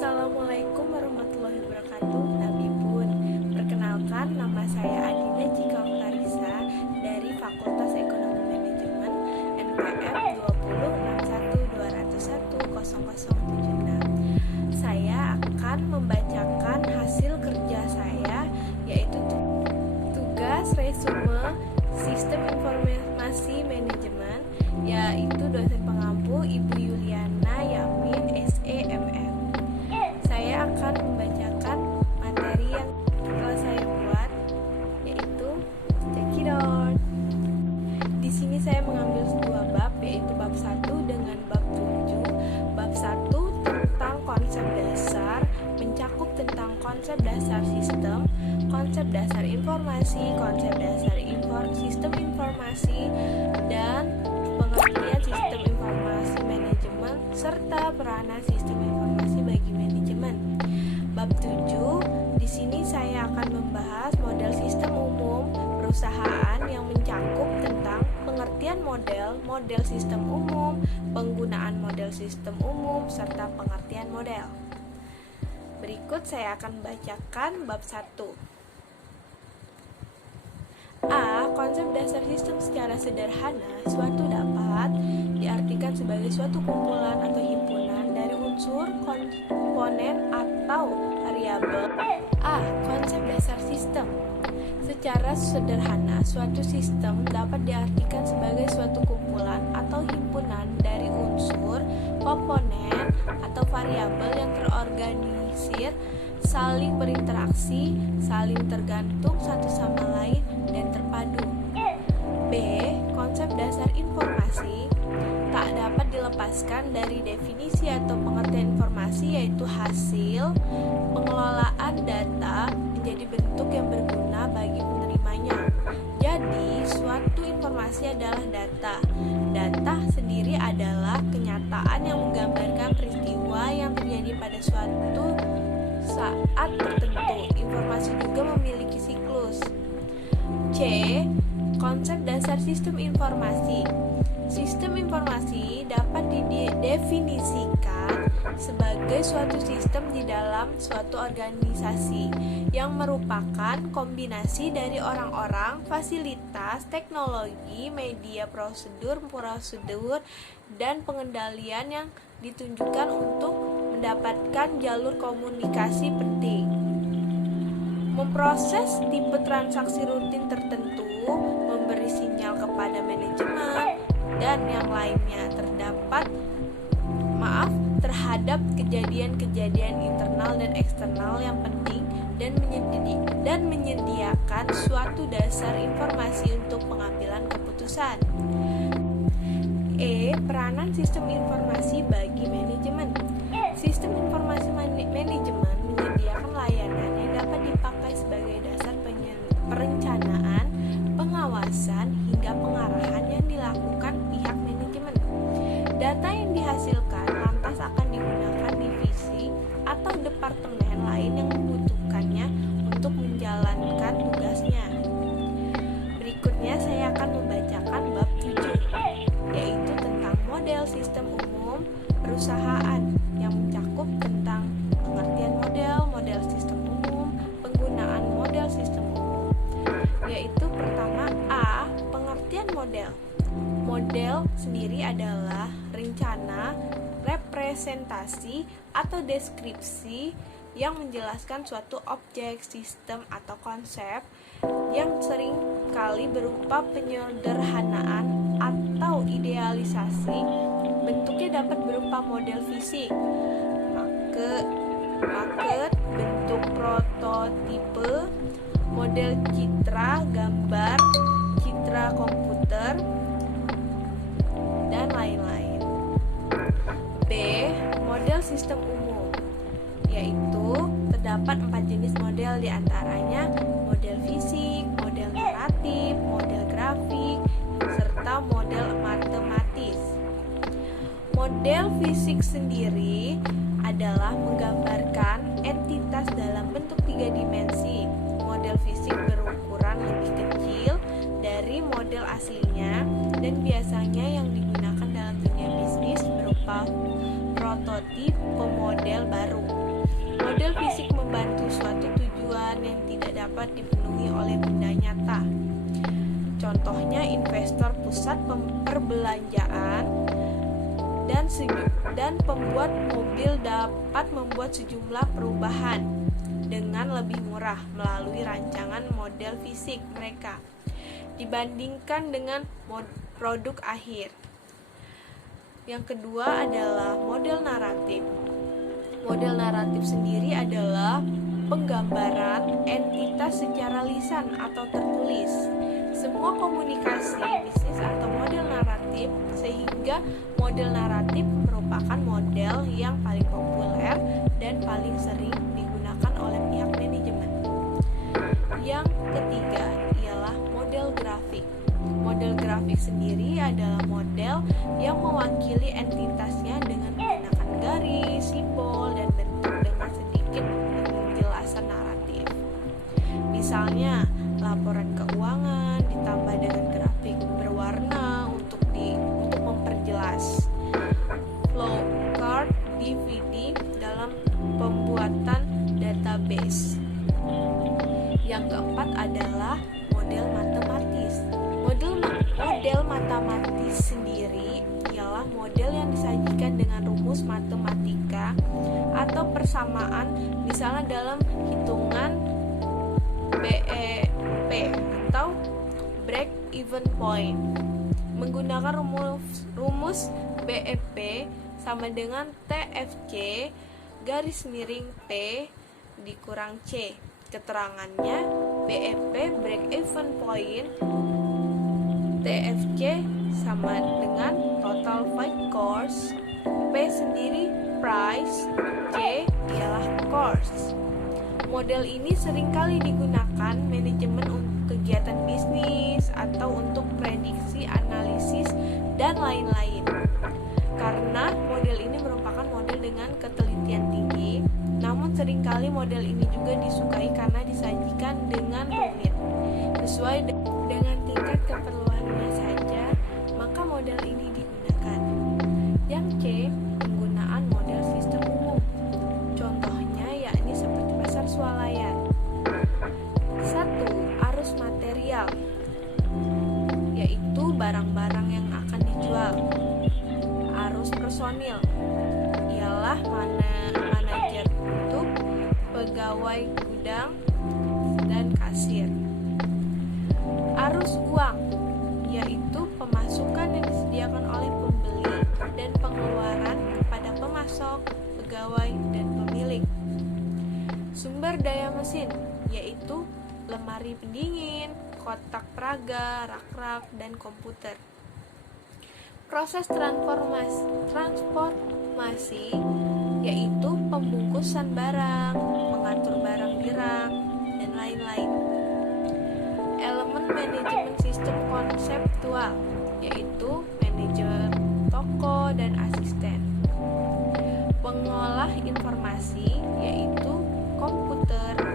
Assalamualaikum warahmatullahi wabarakatuh. Nabi Bun. Perkenalkan, nama saya Adina Cika Clarissa dari Fakultas Ekonomi Manajemen NPM 20612010076. Saya akan membacakan hasil kerja saya, yaitu tugas resume Sistem Informasi Manajemen, yaitu dosen pengampu Ibu Yuliana Yamin SEMM. Saya akan membacakan materi yang telah saya buat, yaitu cekidot. Di sini saya mengambil dua bab, yaitu bab 1 dengan bab 7. Bab 1 tentang konsep dasar, mencakup tentang konsep dasar sistem, konsep dasar informasi, konsep dasar sistem informasi, dan pengertian sistem informasi manajemen serta peranan sistem informasi bagi manajemen. Bab 7, di sini saya akan membahas model sistem umum perusahaan yang mencakup tentang pengertian model sistem umum, penggunaan model sistem umum, serta pengertian model. Berikut saya akan membacakan bab 1. A. Konsep dasar sistem secara sederhana, suatu dapat diartikan sebagai suatu kumpulan atau himpunan dari unsur, komponen, atau variabel. A. Konsep dasar sistem. Secara sederhana, suatu sistem dapat diartikan sebagai suatu kumpulan atau himpunan dari unsur, komponen, atau variabel yang terorganisir, saling berinteraksi, saling tergantung satu sama lain, dan terpadu. B. Konsep dasar informasi tak dapat dilepaskan dari definisi atau pengertian informasi, yaitu hasil pengelolaan data menjadi bentuk yang berguna bagi penerimanya. Jadi, suatu informasi adalah data. Data sendiri adalah kenyataan yang menggambarkan peristiwa yang terjadi pada suatu saat tertentu. Informasi juga memiliki siklus. C. Konsep dasar sistem informasi. Sistem informasi dapat didefinisikan sebagai suatu sistem di dalam suatu organisasi yang merupakan kombinasi dari orang-orang, fasilitas, teknologi, media, prosedur, dan pengendalian yang ditunjukkan untuk mendapatkan jalur komunikasi penting. Memproses tipe transaksi rutin tertentu, memberi sinyal kepada manajemen, dan yang lainnya terhadap kejadian-kejadian internal dan eksternal yang penting, dan menyediakan suatu dasar informasi untuk pengambilan keputusan. E. Peranan sistem informasi bagi manajemen. Sistem informasi manajemen menyediakan layanan yang dapat dipakai sebagai dasar perencanaan, pengawasan, hingga pengarahan yang dilakukan pihak manajemen. Data yang dihasilkan lantas akan digunakan divisi atau departemen lain yang membutuhkannya untuk menjalankan tugasnya. Berikutnya saya akan membacakan bab 7, yaitu tentang model sistem umum perusahaan yang mencakup tentang pengertian model sistem umum, penggunaan model sistem umum. Yaitu pertama, A. Pengertian model. Model sendiri adalah rencana, representasi, atau deskripsi yang menjelaskan suatu objek, sistem, atau konsep yang sering kali berupa penyederhanaan atau idealisasi. Bentuknya dapat berupa model fisik, maket, bentuk prototipe, model citra, gambar, citra komputer, dan lain-lain. B. Model sistem umum, yaitu terdapat 4 jenis model, diantaranya model fisik, model naratif, model grafik, serta model matematis. Model fisik sendiri adalah menggambarkan entitas dalam bentuk 3 dimensi. Model fisik berukuran lebih kecil dari model aslinya dan biasanya yang digunakan dalam dunia bisnis berupa prototipe model baru. dapat dipenuhi oleh benda nyata. Contohnya investor pusat perbelanjaan dan pembuat mobil dapat membuat sejumlah perubahan dengan lebih murah melalui rancangan model fisik mereka dibandingkan dengan produk akhir. Yang kedua adalah model naratif. Model naratif sendiri adalah penggambaran entitas secara lisan atau tertulis. Semua komunikasi bisnis atau model naratif, sehingga model naratif merupakan model yang paling populer dan paling sering digunakan oleh pihak manajemen. Yang ketiga ialah model grafik. Model grafik sendiri adalah model yang mewakili entitasnya dengan menggunakan garis, simbol, dan bentuk dengan sedikit penjelasan naratif. Misalnya, laporan keuangan ditambah dengan grafik berwarna untuk memperjelas. Flowchart DVD dalam pembuatan database. Yang keempat adalah model matematis. Model matematis sendiri ialah model yang disajikan dengan rumus matematika atau persamaan, misalnya dalam hitungan BEP atau break even point. Menggunakan rumus BEP sama dengan TFC garis miring P dikurang C. Keterangannya BEP break even point, TFC sama dengan total fight course, P sendiri price, C ialah course. Model ini seringkali digunakan manajemen untuk kegiatan bisnis atau untuk prediksi, analisis, dan lain-lain. Karena model ini merupakan model dengan ketelitian tinggi, namun seringkali model ini juga disukai karena disajikan dengan rumit. Sesuai dengan tingkat keperluannya saja, maka model ini digunakan. Yang C, penggunaan model sistem umum. Contohnya yakni seperti pasar swalayan. 1. Arus material, yaitu barang-barang yang akan dijual. Arus personil ialah manajer untuk pegawai gudang dan kasir. Arus uang yaitu pemasukan yang disediakan oleh pembeli dan pengeluaran kepada pemasok, pegawai, dan pemilik. Sumber daya mesin yaitu lemari pendingin, kotak peraga, rak-rak, dan komputer. Proses transformasi yaitu pembungkusan barang, mengatur barang di rak, dan lain-lain. Elemen manajemen sistem konseptual yaitu manajer toko dan asisten. Pengolah informasi yaitu komputer,